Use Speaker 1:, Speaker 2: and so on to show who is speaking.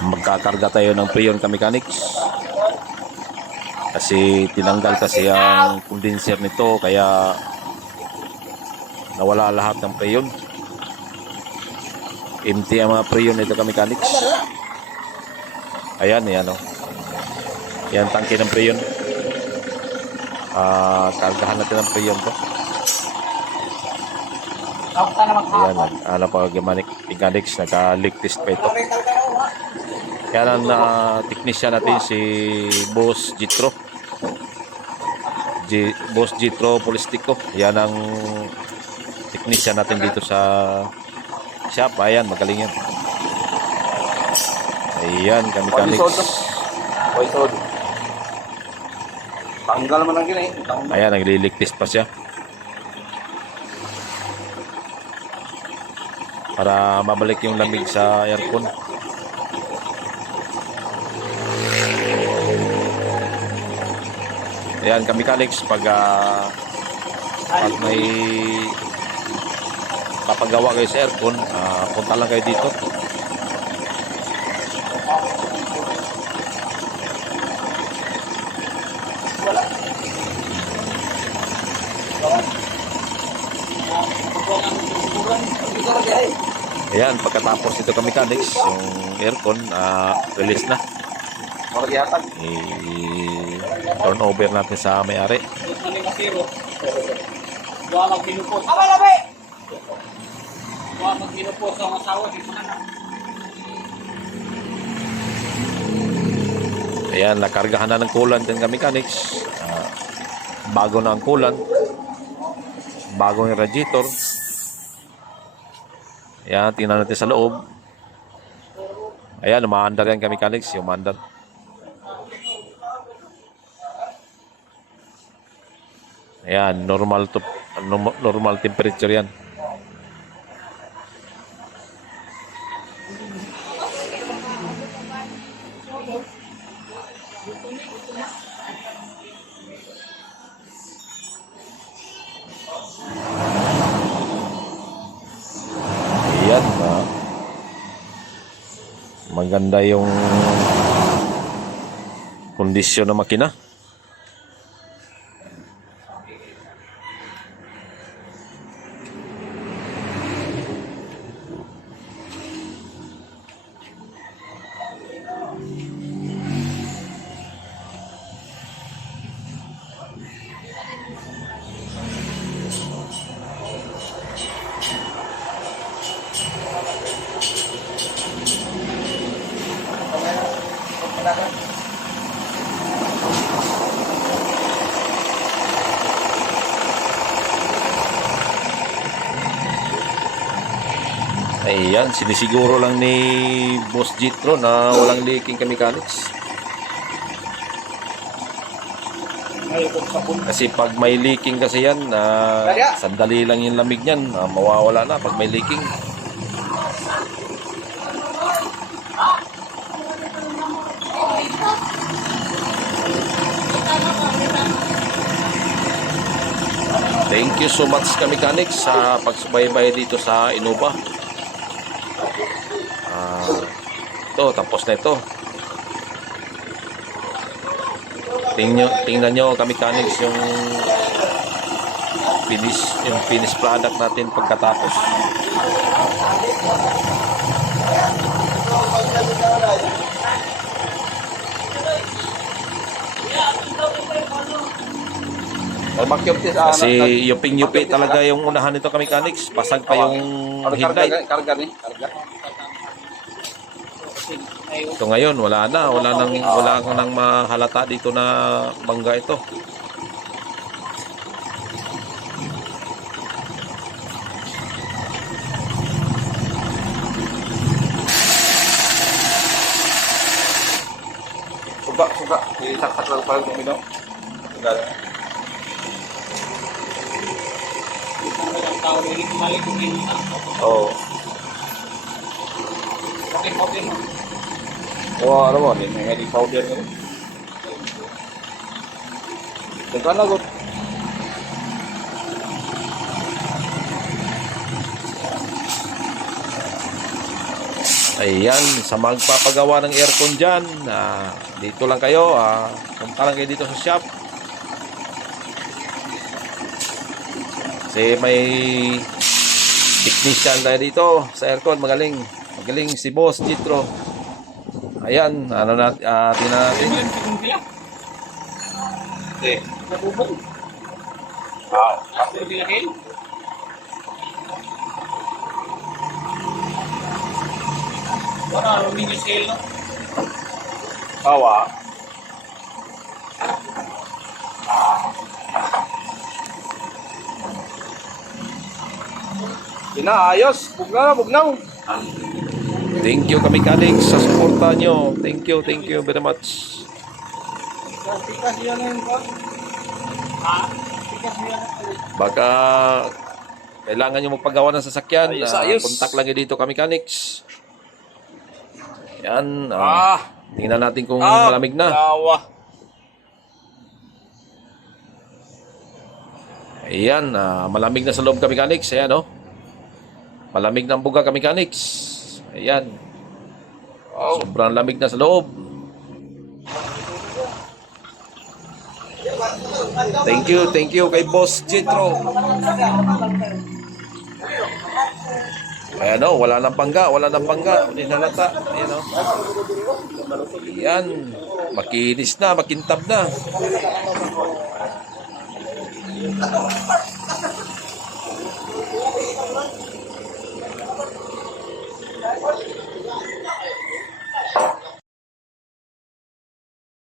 Speaker 1: magkakarga tayo ng prion ka mechanics kasi tinanggal kasi ang condenser nito kaya nawala lahat ng prion. Empty ang mga prion nito ka mechanics ayan yan o yan tangke ng prion. Ah kargahan natin ng prion to. Ayan ano pa mechanics naka-leak test pa ito yan ang uh, technician natin si Boss Jitro. G, Boss Jitro Polistico. Yan ang technician natin dito sa shop. Ayan, magaling yan. Ayan, kami
Speaker 2: sod. Tanggal man lang gini.
Speaker 1: Ayan, nagliligtis pa siya. Para mabalik yung lamig sa aircon. Ayan, kami mechanics pag ah, pag may papagawa kayo sa aircon, ah, punta lang kayo dito. Ayan, pagkatapos ito kami mechanics, yung aircon, ah, release na. I-turn over natin sa may-ari.
Speaker 3: Buwa magpinupos. Aba, labi! Buwa magpinupos ang asawa. Di mo na
Speaker 1: Ayan, nakargahan na ng coolant din kami mechanics. Ah, bago na ang coolant. Bagong radiator. Ayan, tingnan natin sa loob. Ayan, umaandar yan kami. Yung umaandar. Ayan, normal to norm- normal temperature yan. Maganda yung kondisyon ng makina. Ayan, sinisiguro lang ni Boss Jitro na walang leaking ka mechanics. Kasi pag may leaking kasi yan, ah, sandali lang yung lamig niyan, ah, mawawala na pag may leaking. Thank you so much ka mechanics sa pagsubaybay dito sa Innova. Ah, ito, tapos na ito. Tingnan, tingnan nyo kami mechanics yung finish, yung finish product natin pagkatapos.
Speaker 2: Makyop tis
Speaker 1: Kasi yuping-yupi talaga yung unahan nito kami mechanics. Pasag pa yung headlight.
Speaker 2: karga ni. Karga.
Speaker 1: Ito ngayon, wala na. Wala nang, wala nang mahalata dito na bangga ito.
Speaker 2: Suga, suga. Isaksak lang parang tumino. Suga.
Speaker 3: ang tao rin. Malik ko rin.
Speaker 2: Oo.
Speaker 3: Okay, okay.
Speaker 2: Oh, ano mo, may heavy powder nga. Teka na, good.
Speaker 1: Ayan, sa magpapagawa ng aircon dyan, ah, dito lang kayo, ah, punta lang kayo dito sa shop. Kasi may technician tayo dito sa aircon, magaling. Magaling si Boss Jitro. Ayan, ano na, ah, tingnan natin.
Speaker 2: Hindi. Ah,
Speaker 3: Ako sila kayo. Wala, mini sale, no?
Speaker 2: Awa. Inaayos. Bugnaw, bugnaw.
Speaker 1: Thank you kami Kalix sa suporta nyo. Thank you, thank you very much.
Speaker 3: Na yun na
Speaker 1: Baka kailangan nyo magpagawa ng sasakyan.
Speaker 2: Ayos, ayos.
Speaker 1: Kontak lang nyo dito kami Kalix. Yan. ah,
Speaker 2: Ah.
Speaker 1: Tingnan natin kung
Speaker 2: Ah,
Speaker 1: malamig na.
Speaker 2: Yawa.
Speaker 1: Ayan, ah, malamig na sa loob kami Kalix. Ayan, oh. Malamig ang buga kami Kalix. Ayan.
Speaker 2: Oh.
Speaker 1: Sobrang lamig na sa loob. Thank you, thank you kay Boss Jitro. Ayan o, wala nang pangga, wala nang pangga. Hindi nalata. Ayan o. Ayan. Makinis na, makintab na.